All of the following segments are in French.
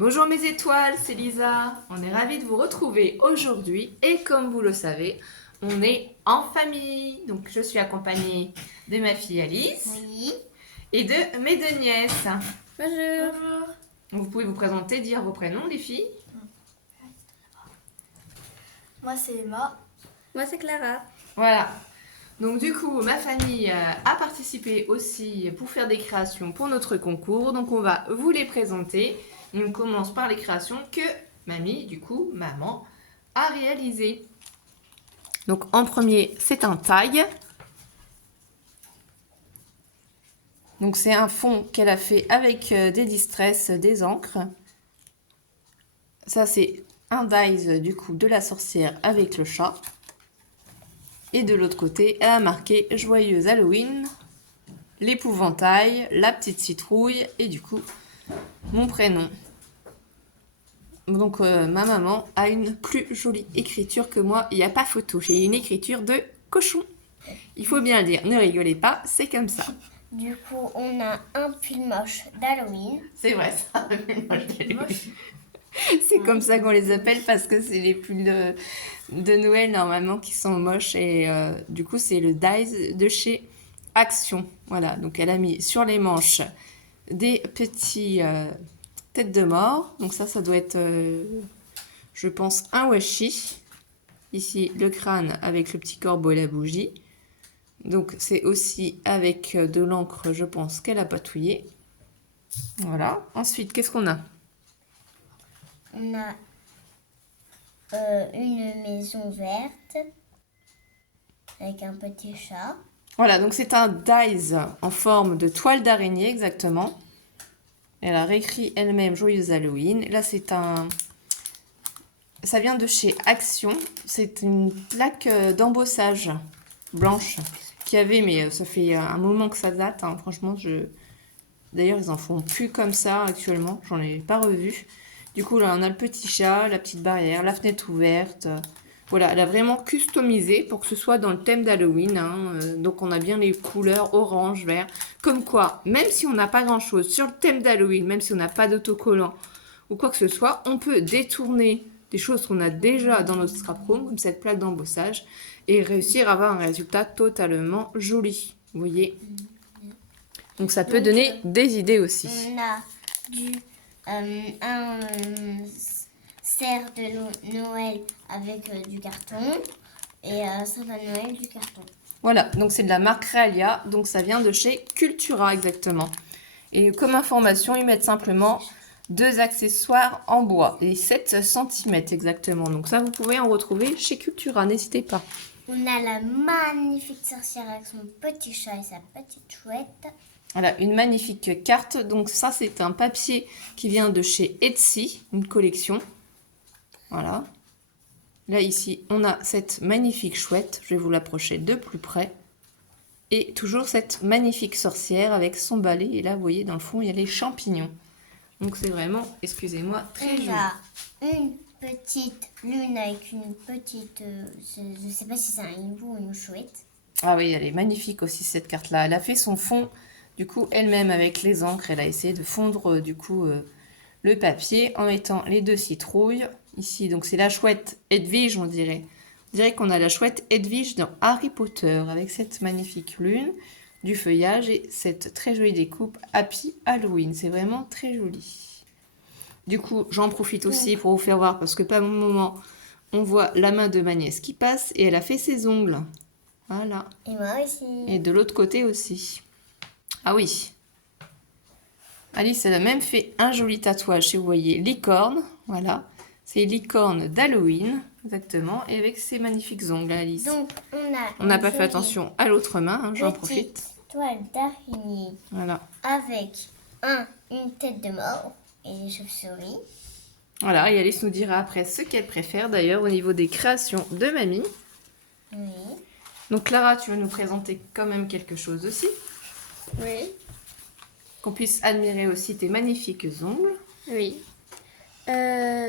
Bonjour mes étoiles, c'est Lisa. On est ravis de vous retrouver aujourd'hui et comme vous le savez, on est en famille. Donc je suis accompagnée de ma fille Alice Oui. et de mes deux nièces. Bonjour. Vous pouvez vous présenter, dire vos prénoms les filles. Moi c'est Emma. Moi c'est Clara. Voilà. Donc du coup, ma famille a participé aussi pour faire des créations pour notre concours. Donc on va vous les présenter. On commence par les créations que mamie, du coup, maman, a réalisées. Donc en premier, c'est un tag. Donc c'est un fond qu'elle a fait avec des distress, des encres. Ça c'est un dies du coup de la sorcière avec le chat. Et de l'autre côté, elle a marqué Joyeuse Halloween, l'épouvantail, la petite citrouille et du coup mon prénom. Donc ma maman a une plus jolie écriture que moi. Il n'y a pas photo, j'ai une écriture de cochon. Il faut bien le dire, ne rigolez pas, c'est comme ça. Du coup, on a un pull moche d'Halloween. C'est vrai ça, c'est comme ça qu'on les appelle parce que c'est les pulls de Noël normalement qui sont moches et du coup c'est le dies de chez Action. Voilà, donc elle a mis sur les manches des petits têtes de mort. Donc ça doit être, je pense, un washi. Ici le crâne avec le petit corbeau et la bougie. Donc c'est aussi avec de l'encre, je pense, qu'elle a patouillé. Voilà. Ensuite, qu'est-ce qu'on a? On a une maison verte avec un petit chat. Voilà, donc c'est un dies en forme de toile d'araignée exactement. Elle a réécrit elle-même Joyeuse Halloween. Là, c'est un... Ça vient de chez Action. C'est une plaque d'embossage blanche qu'il y avait, mais ça fait un moment que ça date. Hein. Franchement, D'ailleurs, ils en font plus comme ça actuellement. J'en ai pas revu. Du coup, là, on a le petit chat, la petite barrière, la fenêtre ouverte. Voilà, elle a vraiment customisé pour que ce soit dans le thème d'Halloween. Hein. Donc, on a bien les couleurs orange, vert. Comme quoi, même si on n'a pas grand-chose sur le thème d'Halloween, même si on n'a pas d'autocollant ou quoi que ce soit, on peut détourner des choses qu'on a déjà dans notre scraproom, comme cette plaque d'embossage, et réussir à avoir un résultat totalement joli. Vous voyez ? Donc ça peut donner des idées aussi. On a un cerf de Noël avec du carton et ça va Noël du carton. Voilà, donc c'est de la marque Realia, donc ça vient de chez Cultura exactement. Et comme information, ils mettent simplement 2 accessoires en bois et 7 cm exactement. Donc ça, vous pouvez en retrouver chez Cultura, n'hésitez pas. On a la magnifique sorcière avec son petit chat et sa petite chouette. Voilà, une magnifique carte. Donc ça, c'est un papier qui vient de chez Etsy, une collection. Voilà. Là, ici, on a cette magnifique chouette. Je vais vous l'approcher de plus près. Et toujours cette magnifique sorcière avec son balai. Et là, vous voyez, dans le fond, il y a les champignons. Donc c'est vraiment, excusez-moi, très joli. On a une petite lune avec une petite... je ne sais pas si c'est un hibou ou une chouette. Ah oui, elle est magnifique aussi, cette carte-là. Elle a fait son fond, du coup, elle-même avec les encres. Elle a essayé de fondre, du coup, le papier en mettant les 2 citrouilles. Ici, donc c'est la chouette Edwige, on dirait. On dirait qu'on a la chouette Edwige dans Harry Potter avec cette magnifique lune, du feuillage et cette très jolie découpe Happy Halloween. C'est vraiment très joli. Du coup, j'en profite aussi pour vous faire voir parce que par moment, on voit la main de ma nièce qui passe et elle a fait ses ongles. Voilà. Et moi aussi. Et de l'autre côté aussi. Ah oui. Alice, elle a même fait un joli tatouage. Vous voyez, licorne. Voilà. C'est licorne d'Halloween, exactement. Et avec ses magnifiques ongles, Alice. Donc, on n'a pas fait attention à l'autre main, hein, j'en profite. Petite toile d'araignée. Voilà. Avec une tête de mort et des chauves-souris. Voilà, et Alice nous dira après ce qu'elle préfère d'ailleurs au niveau des créations de mamie. Oui. Donc Clara, tu vas nous présenter quand même quelque chose aussi. Oui. Qu'on puisse admirer aussi tes magnifiques ongles. Oui.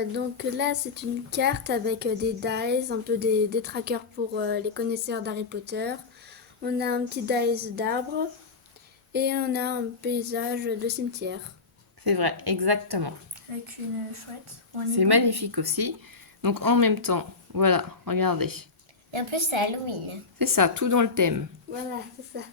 Donc là, c'est une carte avec des dice, un peu des trackers pour les connaisseurs d'Harry Potter. On a un petit dice d'arbre et on a un paysage de cimetière. C'est vrai, exactement. Avec une chouette. ou un C'est hibou. magnifique aussi. Donc en même temps, voilà, regardez. Et en plus, c'est Halloween. C'est ça, tout dans le thème. Voilà, c'est ça.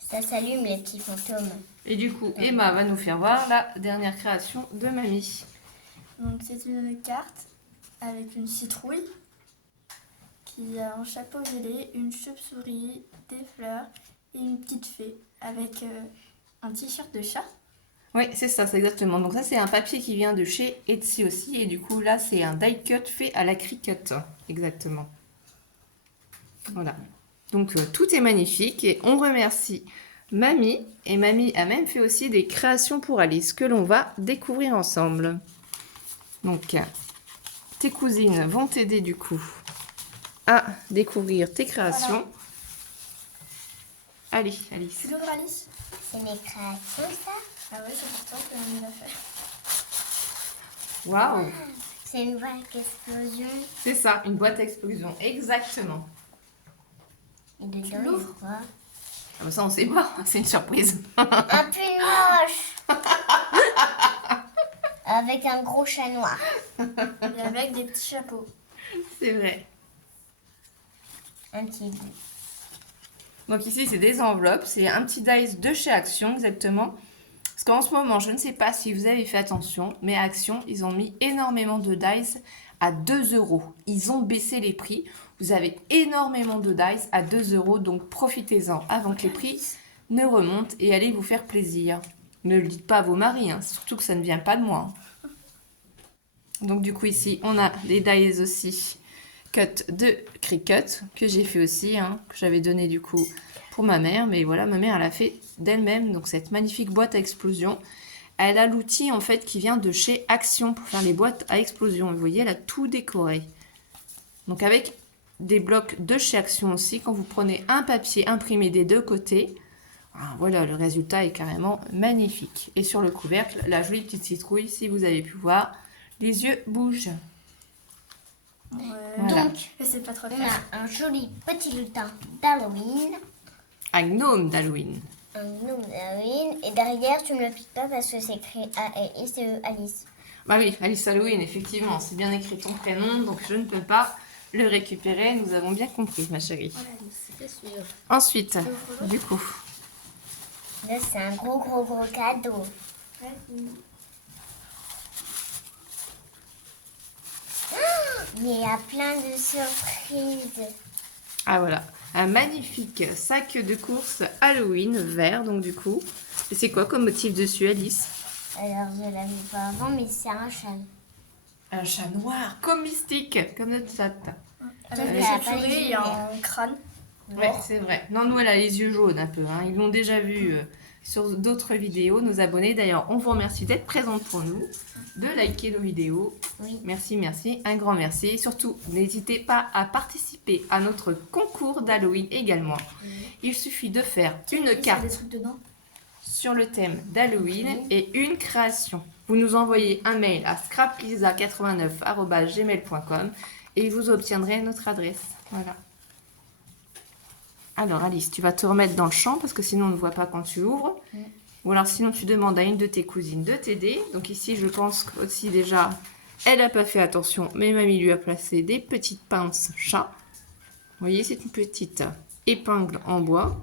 Ça s'allume, les petits fantômes. Et du coup, Emma va nous faire voir la dernière création de mamie. Donc c'est une carte avec une citrouille qui a un chapeau violet, une chauve-souris, des fleurs et une petite fée avec un t-shirt de chat. Oui, c'est ça, c'est exactement. Donc ça, c'est un papier qui vient de chez Etsy aussi. Et du coup, là, c'est un die cut fait à la Cricut. Exactement. Voilà. Donc, tout est magnifique. Et on remercie Mamie. Et Mamie a même fait aussi des créations pour Alice que l'on va découvrir ensemble. Donc, tes cousines vont t'aider du coup à découvrir tes créations. Allez, Alice. Tu l'ouvres, Alice? C'est mes créations, ça? Ah ouais, c'est pour toi que l'on l'a fait. Waouh! C'est une vague explosion. C'est ça, une boîte à explosion. Exactement. Et dedans, il y a l'ouvres? quoi? Ah bah ça, on sait pas. C'est une surprise. Un pull moche. Avec un gros chat noir. Et avec des petits chapeaux. C'est vrai. Un petit bout. Donc ici, c'est des enveloppes. C'est un petit dice de chez Action, exactement. Parce qu'en ce moment, je ne sais pas si vous avez fait attention, mais Action, ils ont mis énormément de dice à 2 €. Ils ont baissé les prix. Vous avez énormément de dice à 2 €, donc profitez-en avant que les prix ne remontent et allez vous faire plaisir. Ne le dites pas à vos maris, hein, surtout que ça ne vient pas de moi. Donc du coup ici, on a les dice aussi cut de Cricut que j'ai fait aussi, hein, que j'avais donné du coup pour ma mère. Mais voilà, ma mère elle a fait d'elle-même donc cette magnifique boîte à explosion. Elle a l'outil en fait qui vient de chez Action pour faire les boîtes à explosion. Vous voyez, elle a tout décoré. Donc avec des blocs de chez Action aussi, quand vous prenez un papier imprimé des deux côtés, voilà, le résultat est carrément magnifique. Et sur le couvercle, la jolie petite citrouille, si vous avez pu voir, les yeux bougent. Ouais. Voilà. Donc, Mais c'est pas trop on faire. a un joli petit lutin d'Halloween. Un gnome d'Halloween. Un gnome d'Halloween. Et derrière, tu ne le piques pas parce que c'est écrit A-L-I-C-E, Alice. Bah oui, Alice Halloween, effectivement, c'est bien écrit ton prénom, donc je ne peux pas le récupérer. Nous avons bien compris, ma chérie. Voilà, Alice, c'est sûr. Ensuite, du coup, Là, c'est un gros cadeau. Il y a plein de surprises. ah voilà, un magnifique sac de course Halloween vert, donc du coup. Et c'est quoi comme motif dessus, Alice? Alors, je ne l'avais pas avant, mais c'est un chat. Un chat noir, comme mystique, comme notre chat. Avec Elle des a pas chauves-souris les et yeux un crâne. Ouais, c'est vrai. Non, nous, elle a les yeux jaunes un peu. Hein. Ils l'ont déjà vu sur d'autres vidéos, nos abonnés. D'ailleurs, on vous remercie d'être présente pour nous, de liker nos vidéos. Oui. Merci, merci, un grand merci. Et surtout, n'hésitez pas à participer à notre concours d'Halloween également. Il suffit de faire une Il y a des carte trucs dedans. sur le thème d'Halloween et une création. Vous nous envoyez un mail à scraplisa89@gmail.com et vous obtiendrez notre adresse. Voilà. Alors Alice, tu vas te remettre dans le champ parce que sinon on ne voit pas quand tu ouvres. Ou alors sinon tu demandes à une de tes cousines de t'aider. Donc ici je pense aussi déjà, elle n'a pas fait attention, mais mamie lui a placé des petites pinces chat. Vous voyez, c'est une petite épingle en bois.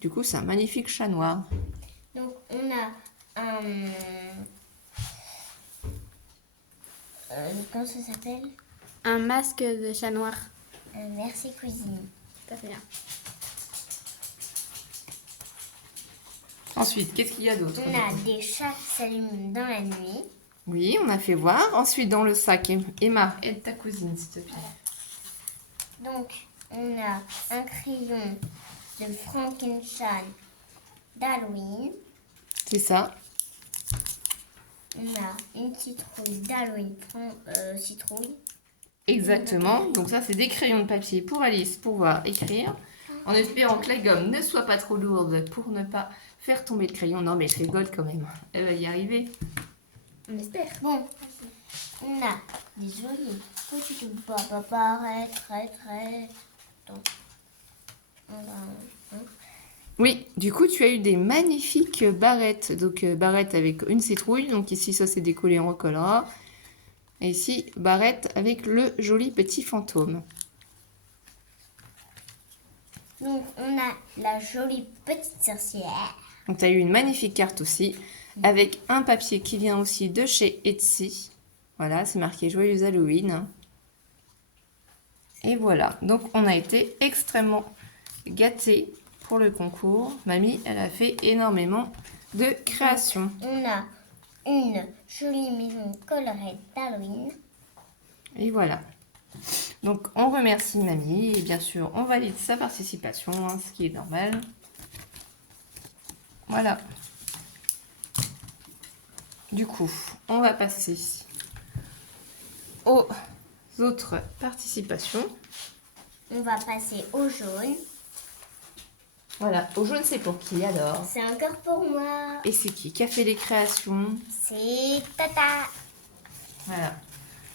Du coup c'est un magnifique chat noir. Donc, on a un... comment ça s'appelle? Un masque de chat noir. Merci, cousine. Ça fait bien. Ensuite, qu'est-ce qu'il y a d'autre? On a des chats qui s'allument dans la nuit. Oui, on a fait voir. Ensuite, dans le sac, Emma, aide ta cousine, s'il te plaît. Donc, on a un crayon de Frankenstein d'Halloween. C'est ça. On a une citrouille d'Halloween citrouille. Exactement. Donc ça, c'est des crayons de papier pour Alice pour pouvoir écrire. En espérant que la gomme ne soit pas trop lourde pour ne pas faire tomber le crayon. Non, mais je rigole quand même. Elle va y arriver. On espère. Bon, on a des jolies petites boîtes à paraître, très. Attends. On a un. Oui, du coup, tu as eu des magnifiques barrettes. Donc, barrette avec une citrouille. Donc, ici, ça, c'est décollé, on recollera. Et ici, barrette avec le joli petit fantôme. Donc, on a la jolie petite sorcière. Donc, tu as eu une magnifique carte aussi. Avec un papier qui vient aussi de chez Etsy. Voilà, c'est marqué Joyeux Halloween. Et voilà. Donc, on a été extrêmement gâtés pour le concours. Mamie, elle a fait énormément de créations. On a une jolie maison colorée d'Halloween. Et voilà. Donc, on remercie Mamie et bien sûr, on valide sa participation, hein, ce qui est normal. Voilà. Du coup, on va passer aux autres participations. On va passer au jaune. Voilà, au jaune, c'est pour qui alors? C'est encore pour moi. Et c'est qui a fait les créations? C'est Tata. Voilà.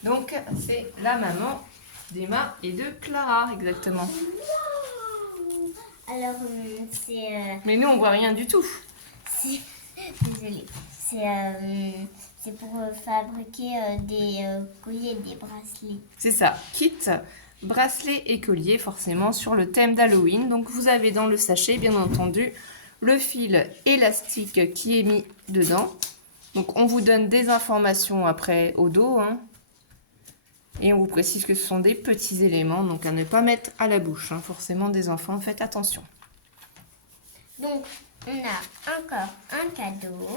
Donc, c'est la maman d'Emma et de Clara, exactement. Alors, c'est... Mais nous, on voit rien du tout. Désolée. C'est pour fabriquer des colliers et des bracelets. C'est ça, kit, bracelet et collier, forcément, sur le thème d'Halloween. Donc, vous avez dans le sachet, bien entendu, le fil élastique qui est mis dedans. Donc, on vous donne des informations après au dos, hein. Et on vous précise que ce sont des petits éléments, donc à ne pas mettre à la bouche, hein. Forcément, des enfants, faites attention. Donc, on a encore un cadeau.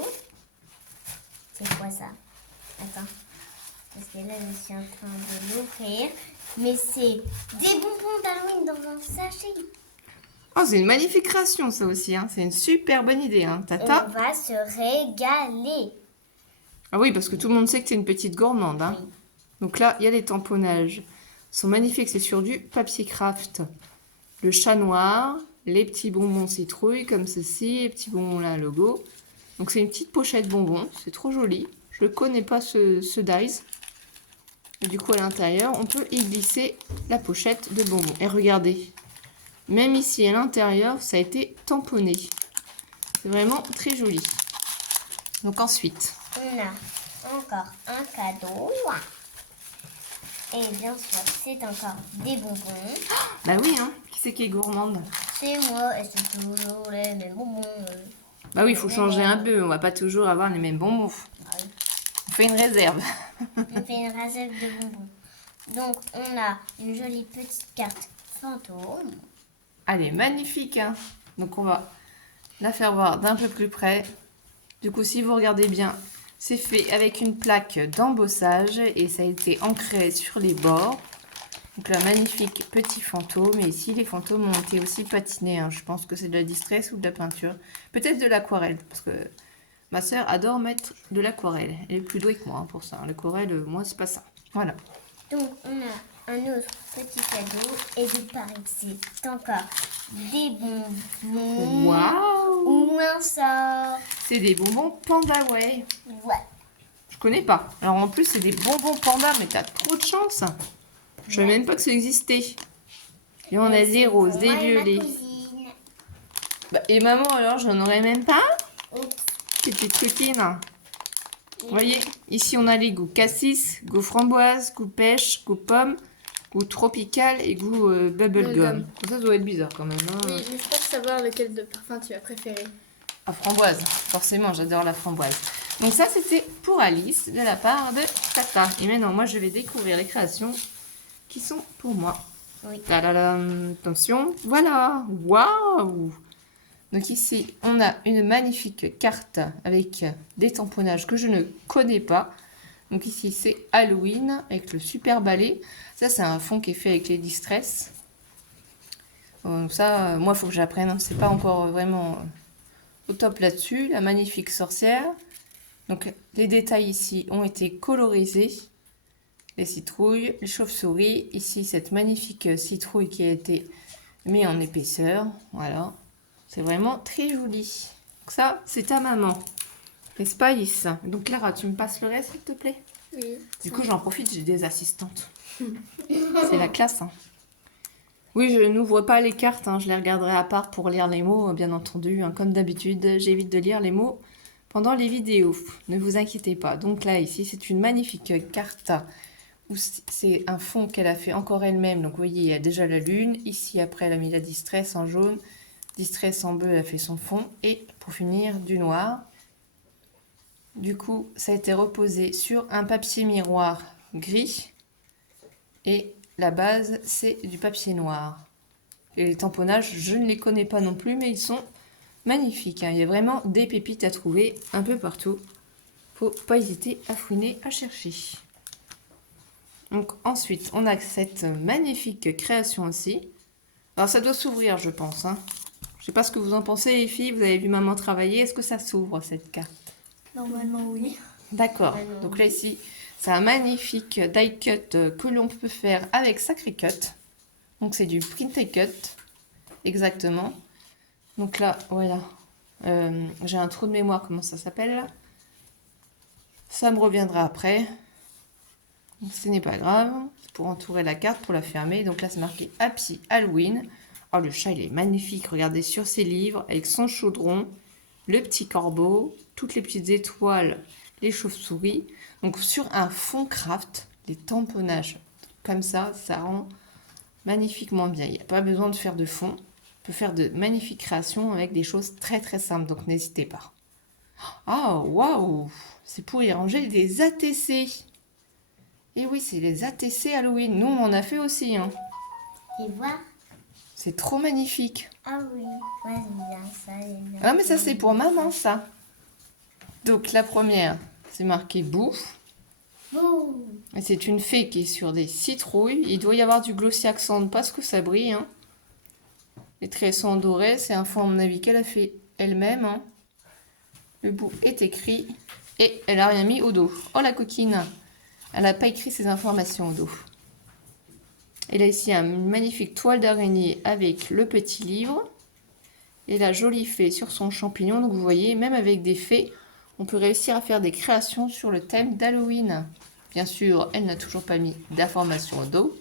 C'est quoi ça? Attends. Parce que là, je suis en train de l'ouvrir. Mais c'est des bonbons d'Halloween dans un sachet. Oh, c'est une magnifique création, ça aussi, hein. C'est une super bonne idée, hein. Tata. On va se régaler. Ah oui, parce que tout le monde sait que tu es une petite gourmande, hein. Oui. Donc là, il y a les tamponnages. Ils sont magnifiques, c'est sur du papier craft. Le chat noir, les petits bonbons citrouille comme ceci, les petits bonbons là, logo. Donc c'est une petite pochette bonbons, c'est trop joli. Je ne connais pas ce dice. Et du coup, à l'intérieur, on peut y glisser la pochette de bonbons. Et regardez, même ici à l'intérieur, ça a été tamponné. C'est vraiment très joli. Donc ensuite, On a encore un cadeau. Et bien sûr, c'est encore des bonbons. bah oui, hein, qui c'est qui est gourmande? C'est moi et c'est toujours les mêmes bonbons. Bah oui, il faut changer un peu, on va pas toujours avoir les mêmes bonbons. Ouais. On fait une réserve. On fait une réserve de bonbons. Donc, on a une jolie petite carte fantôme. Elle est magnifique, hein. Donc on va la faire voir d'un peu plus près. Du coup, si vous regardez bien, c'est fait avec une plaque d'embossage et ça a été ancré sur les bords. Donc là, magnifique petit fantôme. Et ici, les fantômes ont été aussi patinés, hein. Je pense que c'est de la distress ou de la peinture. Peut-être de l'aquarelle, parce que ma sœur adore mettre de l'aquarelle. Elle est plus douée que moi, hein, pour ça. L'aquarelle, moi, c'est pas ça. Voilà. Donc, on a un autre petit cadeau. Et je parie que c'est encore des bonbons. Waouh! Ou un sort. C'est des bonbons Panda Way. Ouais. Je connais pas. Alors en plus, c'est des bonbons panda, mais t'as trop de chance. Je savais même pas que ça existait. Et on a des roses, des Moi et ma violets. cousine. Bah, et maman, alors, j'en aurais même pas? Oups. Petite coquine. Vous voyez, ici, on a les goûts cassis, goût framboise, goût pêche, goût pomme, goût tropical et goût bubblegum. Ça doit être bizarre quand même, hein. Oui, mais je pense savoir lequel de parfum tu as préféré. Ah, framboise, forcément, j'adore la framboise. Donc ça, c'était pour Alice, de la part de Tata. Et maintenant, moi, je vais découvrir les créations qui sont pour moi. Oui. Tadadam, attention, voilà, waouh! Donc ici, on a une magnifique carte avec des tamponnages que je ne connais pas. Donc ici, c'est Halloween avec le super balai. Ça, c'est un fond qui est fait avec les distress. Ça, moi, il faut que j'apprenne, hein. C'est pas encore vraiment au top là-dessus. La magnifique sorcière. Donc, les détails ici ont été colorisés. Les citrouilles, les chauves-souris. Ici, cette magnifique citrouille qui a été mise en épaisseur. Voilà. C'est vraiment très joli. Donc ça, c'est ta maman. Les Spice. Donc, Clara, tu me passes le reste, s'il te plaît? Oui. Du coup, j'en profite, j'ai des assistantes. C'est la classe, hein. Oui, je n'ouvre pas les cartes, hein, je les regarderai à part pour lire les mots, bien entendu. Hein. Comme d'habitude, j'évite de lire les mots pendant les vidéos. Ne vous inquiétez pas. Donc là, ici, c'est une magnifique carte où c'est un fond qu'elle a fait encore elle-même. Donc vous voyez, il y a déjà la lune. Ici, après, elle a mis la distress en jaune. Distress en bleu, elle a fait son fond. Et pour finir, du noir. Du coup, ça a été reposé sur un papier miroir gris. Et la base, c'est du papier noir. Et les tamponnages, je ne les connais pas non plus, mais ils sont magnifiques. Hein. Il y a vraiment des pépites à trouver un peu partout. Faut pas hésiter à fouiner, à chercher. Donc ensuite, on a cette magnifique création aussi. Alors ça doit s'ouvrir, je pense. Hein. Je sais pas ce que vous en pensez, les filles. Vous avez vu maman travailler. Est-ce que ça s'ouvre, cette carte? Normalement, oui. D'accord. Donc là, ici, c'est un magnifique die cut que l'on peut faire avec Sacré Cut. Donc c'est du print et cut, exactement. Donc là, voilà. J'ai un trou de mémoire, comment ça s'appelle là? Ça me reviendra après. Donc, ce n'est pas grave. C'est pour entourer la carte, pour la fermer. Donc là, c'est marqué Happy Halloween. Oh, le chat, il est magnifique. Regardez sur ses livres, avec son chaudron, le petit corbeau, toutes les petites étoiles, les chauves-souris. Donc sur un fond craft, les tamponnages comme ça rend magnifiquement bien. Il n'y a pas besoin de faire de fond. On peut faire de magnifiques créations avec des choses très très simples. Donc n'hésitez pas. Ah, waouh! C'est pour y ranger des ATC. Et oui, c'est les ATC Halloween. Nous, on en a fait aussi. Hein. Et voir. C'est trop magnifique. Ah oui, moi j'aime bien ça. J'aime bien Ah, mais ça, c'est pour maman, ça. Donc, la première, c'est marqué bouffe. Ouh. Et c'est une fée qui est sur des citrouilles. Il doit y avoir du glossy accent parce que ça brille. Hein. Les traits sont dorés. C'est un fond, à mon avis, qu'elle a fait elle-même. Hein. Le bout est écrit. Et elle a rien mis au dos. Oh, la coquine! Elle n'a pas écrit ses informations au dos. Et là, ici, une magnifique toile d'araignée avec le petit livre. Et la jolie fée sur son champignon. Donc, vous voyez, même avec des fées, on peut réussir à faire des créations sur le thème d'Halloween. Bien sûr, elle n'a toujours pas mis d'informations au dos.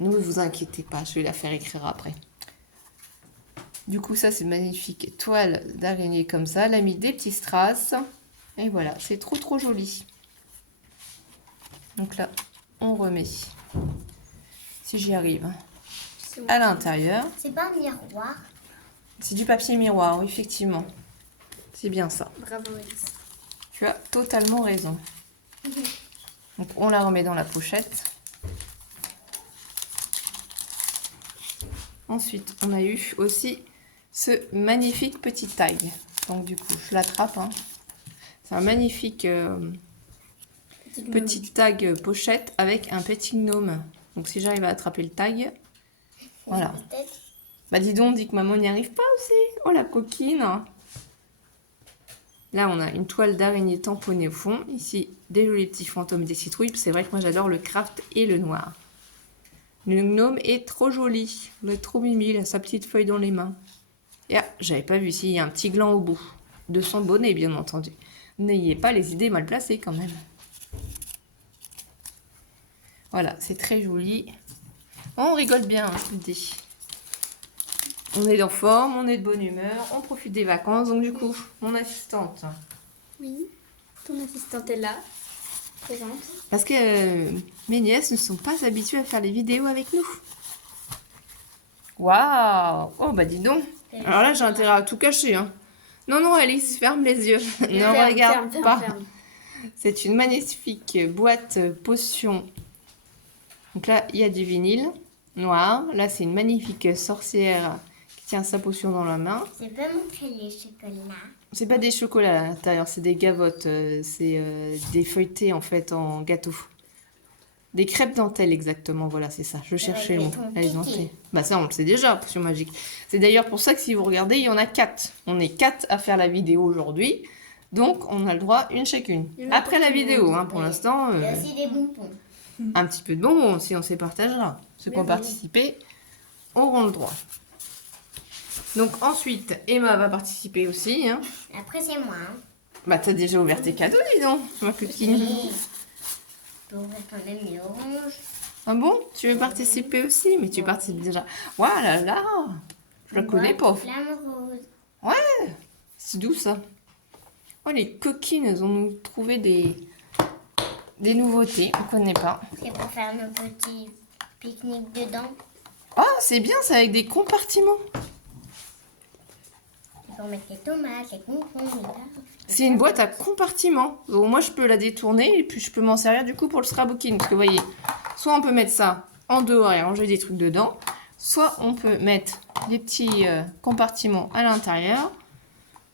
Ne vous inquiétez pas, je vais la faire écrire après. Du coup, ça, c'est une magnifique toile d'araignée comme ça. Elle a mis des petits strass. Et voilà, c'est trop, trop joli. Donc là, on remet, si j'y arrive, à l'intérieur. C'est pas un miroir. C'est du papier miroir, oui, effectivement. C'est bien ça. Bravo, Alice. Tu as totalement raison. Donc, on la remet dans la pochette. Ensuite, on a eu aussi ce magnifique petit tag. Donc, du coup, je l'attrape. Hein. C'est un magnifique petit tag pochette avec un petit gnome. Donc, si j'arrive à attraper le tag, voilà. Peut-être. Bah, dis donc, dis que maman n'y arrive pas aussi. Oh, la coquine! Là, on a une toile d'araignée tamponnée au fond. Ici, des jolis petits fantômes et des citrouilles. C'est vrai que moi, j'adore le craft et le noir. Le gnome est trop joli. Il est trop mimi. Il a sa petite feuille dans les mains. Et ah, j'avais pas vu ici, il y a un petit gland au bout. De son bonnet, bien entendu. N'ayez pas les idées mal placées, quand même. Voilà, c'est très joli. On rigole bien, hein, je vous le dis. On est en forme, on est de bonne humeur, on profite des vacances. Donc du coup, mon assistante. Oui, ton assistante est là, présente. Parce que mes nièces ne sont pas habituées à faire les vidéos avec nous. Waouh! Oh bah dis donc. Alors là, j'ai intérêt à tout cacher. Hein. Non, non, Alice, ferme les yeux. Ne regarde pas. Ferme. C'est une magnifique boîte potion. Donc là, il y a du vinyle noir. Là, c'est une magnifique sorcière qui tient sa potion dans la main. Je peux montrer les chocolats. C'est pas des chocolats à l'intérieur, c'est des gavottes. C'est des feuilletés en fait en gâteau. Des crêpes dentelles exactement, voilà, c'est ça. Je cherchais le mot. Elles ont fait. Bah ça, on le sait déjà, potion magique. C'est d'ailleurs pour ça que si vous regardez, il y en a 4. On est 4 à faire la vidéo aujourd'hui. Donc, on a le droit une chacune. Après la vidéo, hein, pour l'instant. Il y a aussi des bonbons. Un petit peu de bonbons aussi, on se partagera. Ceux qui ont participé auront le droit. Donc ensuite, Emma va participer aussi. Hein. Après, c'est moi. Hein. Bah t'as déjà ouvert tes cadeaux, dis donc, ma coquine. Je peux ouvrir quand même les oranges. Ah bon? Tu veux participer aussi? Mais tu participes déjà. Waouh là là! Je la connais pas. Flamme rose. C'est doux ça. Oh, les coquines, elles ont nous trouvé des nouveautés. On connaît pas. C'est pour faire nos petits pique-niques dedans. Oh, c'est bien, c'est avec des compartiments. C'est pour mettre les tomates, les concombres, les carottes. C'est une boîte à compartiments. Donc moi, je peux la détourner et puis je peux m'en servir du coup pour le scrapbooking. Parce que vous voyez, soit on peut mettre ça en dehors et ranger des trucs dedans, soit on peut mettre des petits compartiments à l'intérieur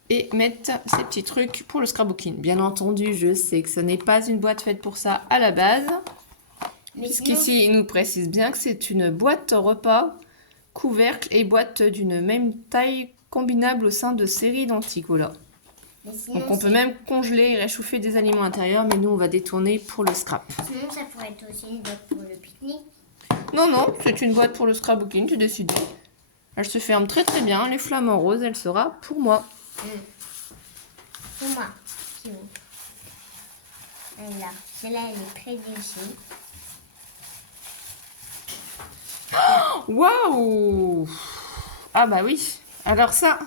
et mettre ces petits trucs pour le scrapbooking. Bien entendu, je sais que ce n'est pas une boîte faite pour ça à la base. Mais Puisqu'ici, il nous précise bien que c'est une boîte repas, couvercle et boîte d'une même taille combinable au sein de séries identiques. Voilà. sinon, Donc on peut même congeler et réchauffer des aliments intérieurs, mais nous on va détourner pour le scrap. sinon, ça pourrait être aussi une boîte pour le pique-nique. Non, non, c'est une boîte pour le scrapbooking, j'ai décidé. Elle se ferme très très bien, les flamants roses, elle sera pour moi. Pour moi. C'est où? Alors, celle-là, elle est très léchée. Waouh! Ah bah oui, alors ça,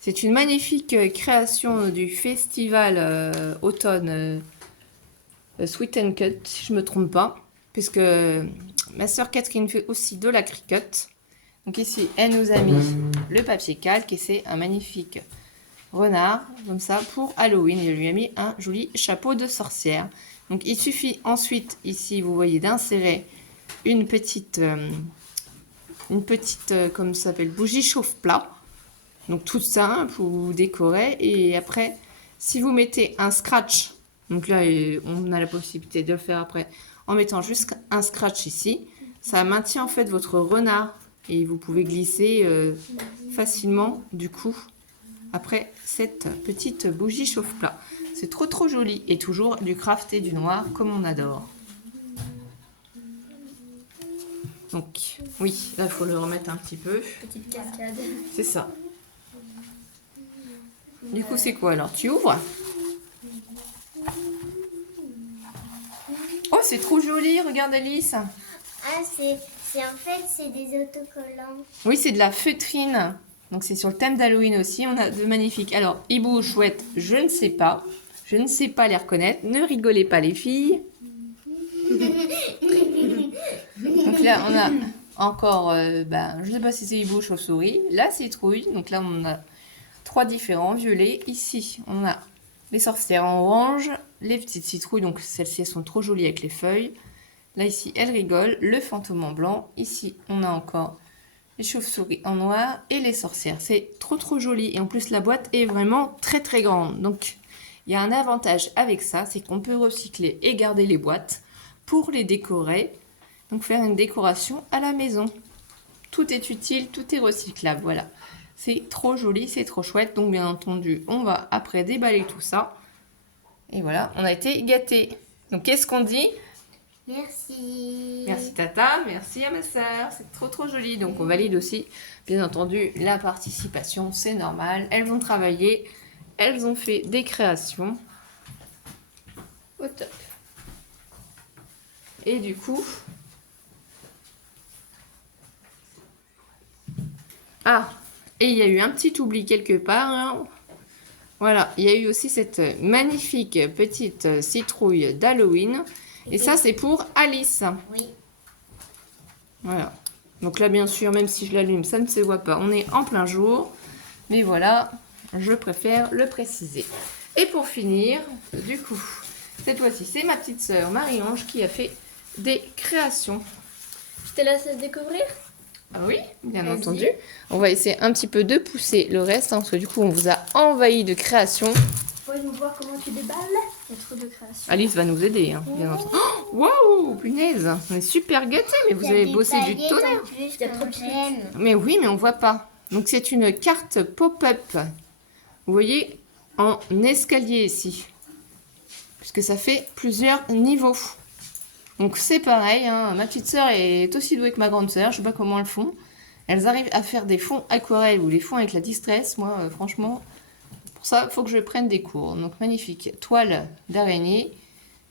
c'est une magnifique création du festival automne Sweet and Cut, si je ne me trompe pas, puisque ma sœur Catherine fait aussi de la cricut. Donc ici, elle nous a mis le papier calque et c'est un magnifique renard, comme ça, pour Halloween. Elle lui a mis un joli chapeau de sorcière. Donc il suffit ensuite, ici, vous voyez, d'insérer une petite comme ça s'appelle, bougie chauffe-plat. Donc tout simple, vous décorez. Et après, si vous mettez un scratch, donc là, on a la possibilité de le faire après, en mettant juste un scratch ici, ça maintient en fait votre renard. Et vous pouvez glisser facilement, du coup, après cette petite bougie chauffe-plat. C'est trop trop joli. Et toujours du craft et du noir, comme on adore. Donc, oui, là, il faut le remettre un petit peu. Petite cascade. C'est ça. Du coup, c'est quoi alors? Tu ouvres? Oh, c'est trop joli, regarde Alice. Ah, en fait, c'est des autocollants. Oui, c'est de la feutrine. Donc, c'est sur le thème d'Halloween aussi. On a de magnifiques. Alors, hibou ou chouette, je ne sais pas. Je ne sais pas les reconnaître. Ne rigolez pas, les filles. Donc là, on a encore, je ne sais pas si c'est hibou ou chauve-souris. La citrouille. Donc là, on a 3 différents violets. Ici, on a les sorcières en orange, les petites citrouilles. Donc celles-ci, elles sont trop jolies avec les feuilles. Là, ici, elles rigolent. Le fantôme en blanc. Ici, on a encore les chauves-souris en noir et les sorcières. C'est trop trop joli. Et en plus, la boîte est vraiment très très grande. Donc, il y a un avantage avec ça, c'est qu'on peut recycler et garder les boîtes pour les décorer. Donc, faire une décoration à la maison. Tout est utile, tout est recyclable. Voilà. C'est trop joli, c'est trop chouette. Donc, bien entendu, on va après déballer tout ça. Et voilà, on a été gâtés. Donc, qu'est-ce qu'on dit ? Merci. Merci Tata, merci à ma sœur, c'est trop trop joli. Donc on valide aussi, bien entendu, la participation, c'est normal. Elles ont travaillé, elles ont fait des créations. Au top. Et du coup... Ah, et il y a eu un petit oubli quelque part. Hein. Voilà, il y a eu aussi cette magnifique petite citrouille d'Halloween. Et ça, c'est pour Alice. Oui. Voilà. Donc là, bien sûr, même si je l'allume, ça ne se voit pas. On est en plein jour. Mais voilà, je préfère le préciser. Et pour finir, du coup, cette fois-ci, c'est ma petite sœur Marie-Ange qui a fait des créations. Je te laisse découvrir. Ah oui, bien Vas-y. entendu. On va essayer un petit peu de pousser le reste, hein, parce que du coup, on vous a envahi de créations. Faut nous voir comment tu déballes. Il y a trop de créations. Alice va nous aider, hein, bien entendu. Oh, waouh, punaise, on est super gâtés, mais vous avez bossé du tonnerre. Il y a trop de chaînes. Mais oui, mais on voit pas. Donc c'est une carte pop-up. Vous voyez, en escalier ici. Puisque ça fait plusieurs niveaux. Donc c'est pareil, hein, ma petite sœur est aussi douée que ma grande sœur, je sais pas comment elles font. Elles arrivent à faire des fonds aquarelles ou les fonds avec la distress. Moi, franchement, pour ça, il faut que je prenne des cours. Donc magnifique toile d'araignée.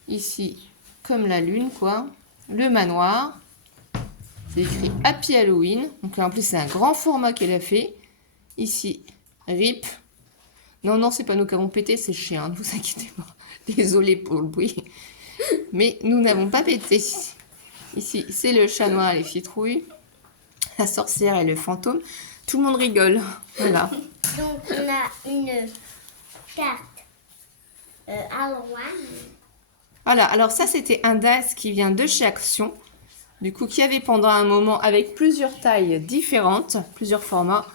Ici, comme la lune, quoi. le manoir. C'est écrit Happy Halloween. Donc là, en plus, c'est un grand format qu'elle a fait. Ici, RIP. Non, non, c'est pas nous qui avons pété, c'est le chien, ne vous inquiétez pas. Désolée pour le bruit. Mais nous n'avons pas pété. Ici, c'est le chat noir et les citrouilles. La sorcière et le fantôme. Tout le monde rigole. Voilà. Donc, on a une carte Halloween. Voilà, alors ça, c'était un DAS qui vient de chez Action. Du coup, qui avait pendant un moment avec plusieurs tailles différentes, plusieurs formats.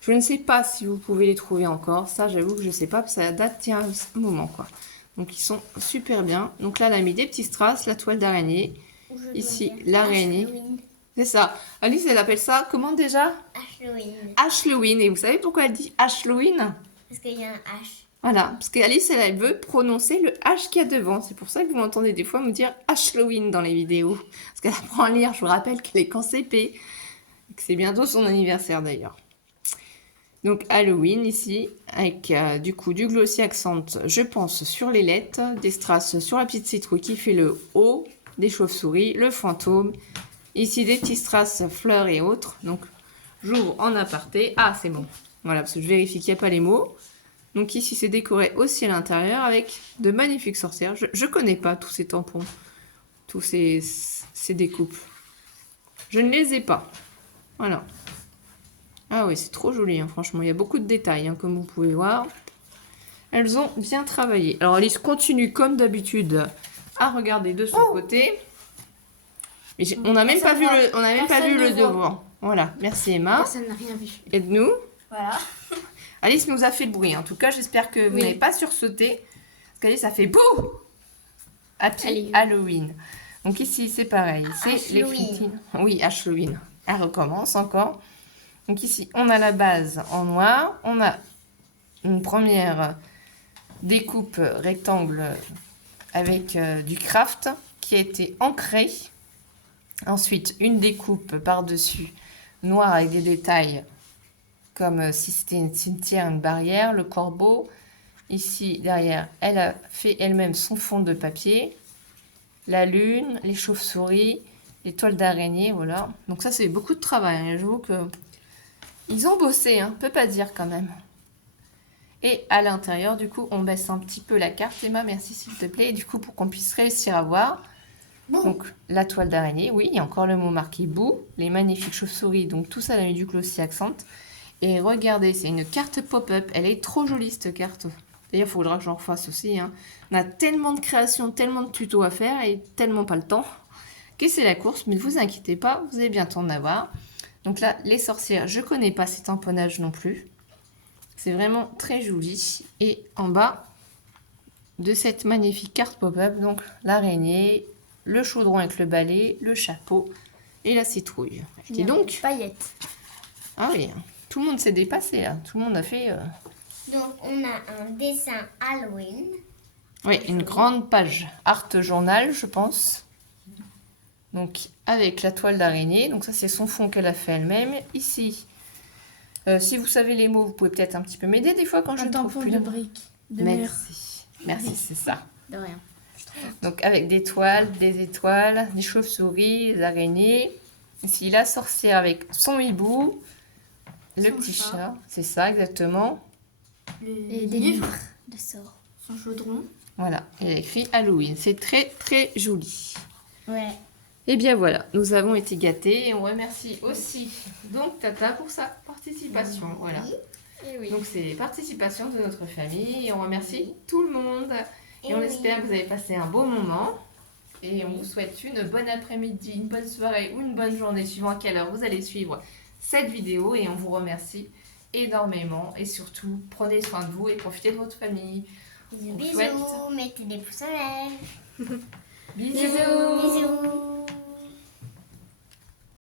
Je ne sais pas si vous pouvez les trouver encore. Ça, j'avoue que je ne sais pas, parce que ça date d'il y a un moment, quoi. Donc, ils sont super bien. Donc là, elle a mis des petits strass, la toile d'araignée. Ici, l'araignée. C'est ça. Alice, elle appelle ça, comment déjà? Halloween. Halloween. Et vous savez pourquoi elle dit Halloween? Parce qu'il y a un H. Voilà, parce qu'Alice, elle veut prononcer le H qu'il y a devant. C'est pour ça que vous m'entendez des fois me dire Halloween dans les vidéos. Parce qu'elle apprend à lire. Je vous rappelle qu'elle est qu'en CP. Et que c'est bientôt son anniversaire d'ailleurs. Donc Halloween ici, avec du coup du glossy accent, je pense, sur les lettres, des strass sur la petite citrouille qui fait le O, des chauves-souris, le fantôme. Ici, des petits strass fleurs et autres. Donc, j'ouvre en aparté. Ah, c'est bon. Voilà, parce que je vérifie qu'il n'y a pas les mots. Donc ici, c'est décoré aussi à l'intérieur avec de magnifiques sorcières. Je ne connais pas tous ces tampons, tous ces découpes. Je ne les ai pas. Voilà. Ah oui, c'est trop joli, hein, franchement. Il y a beaucoup de détails, hein, comme vous pouvez voir. Elles ont bien travaillé. Alors, Alice continue, comme d'habitude, à regarder de son côté. Mais on n'a même pas vu le devant. Voilà, merci Emma. Personne n'a rien vu. Aide-nous. Voilà. Alice nous a fait le bruit. En tout cas, j'espère que vous n'avez pas sursauté. Parce qu'Alice a fait bouh! Happy Halloween. Donc ici, c'est pareil. C'est les fritines. Oui, Halloween. Elle recommence encore. Donc ici, on a la base en noir. On a une première découpe rectangle avec du craft qui a été ancré. Ensuite, une découpe par-dessus noire avec des détails comme si c'était une cimetière, une barrière, le corbeau. Ici, derrière, elle a fait elle-même son fond de papier. La lune, les chauves-souris, les toiles d'araignée, voilà. Donc ça, c'est beaucoup de travail. Hein. J'avoue que ils ont bossé, hein. On peut pas dire quand même. Et à l'intérieur, du coup, on baisse un petit peu la carte. Emma, merci s'il te plaît. Et du coup, pour qu'on puisse réussir à voir. Donc, la toile d'araignée, oui, il y a encore le mot marqué bout. Les magnifiques chauves-souris, donc tout ça, elle a mis du glossy accent. Et regardez, c'est une carte pop-up. Elle est trop jolie, cette carte. D'ailleurs, il faudra que j'en refasse aussi. Hein. On a tellement de créations, tellement de tutos à faire et tellement pas le temps. Que c'est la course, mais ne vous inquiétez pas, vous avez bien le temps d'en avoir. Donc là, les sorcières, je connais pas ces tamponnages non plus. C'est vraiment très joli. Et en bas de cette magnifique carte pop-up, donc l'araignée, le chaudron avec le balai, le chapeau et la citrouille. Et donc, Paillettes. ah oui, tout le monde s'est dépassé là. Tout le monde a fait. Donc, on a un dessin Halloween. Oui, une grande page art journal, je pense. Donc, avec la toile d'araignée. Donc, ça, c'est son fond qu'elle a fait elle-même. Ici, si vous savez les mots, vous pouvez peut-être un petit peu m'aider des fois quand je ne trouve plus de les mots. briques. De mur. Merci. Merci, c'est ça. De rien. Donc, avec des toiles, des étoiles, des chauves-souris, des araignées. Ici, la sorcière avec son hibou. Le Son petit chat. chat. C'est ça, exactement. Et des livres de sorts. Son chaudron. Voilà. Et elle a écrit Halloween. C'est très, très joli. Ouais. Et bien voilà, nous avons été gâtés et on remercie aussi donc Tata pour sa participation. Voilà. Et oui. Donc c'est participation de notre famille et on remercie tout le monde. Et on espère que vous avez passé un beau moment. Et on vous souhaite une bonne après-midi, une bonne soirée ou une bonne journée suivant à quelle heure vous allez suivre cette vidéo. Et on vous remercie énormément. Et surtout, prenez soin de vous et profitez de votre famille. Bisous, On souhaite- mettez des pouces en l'air. Bisous. Bisous.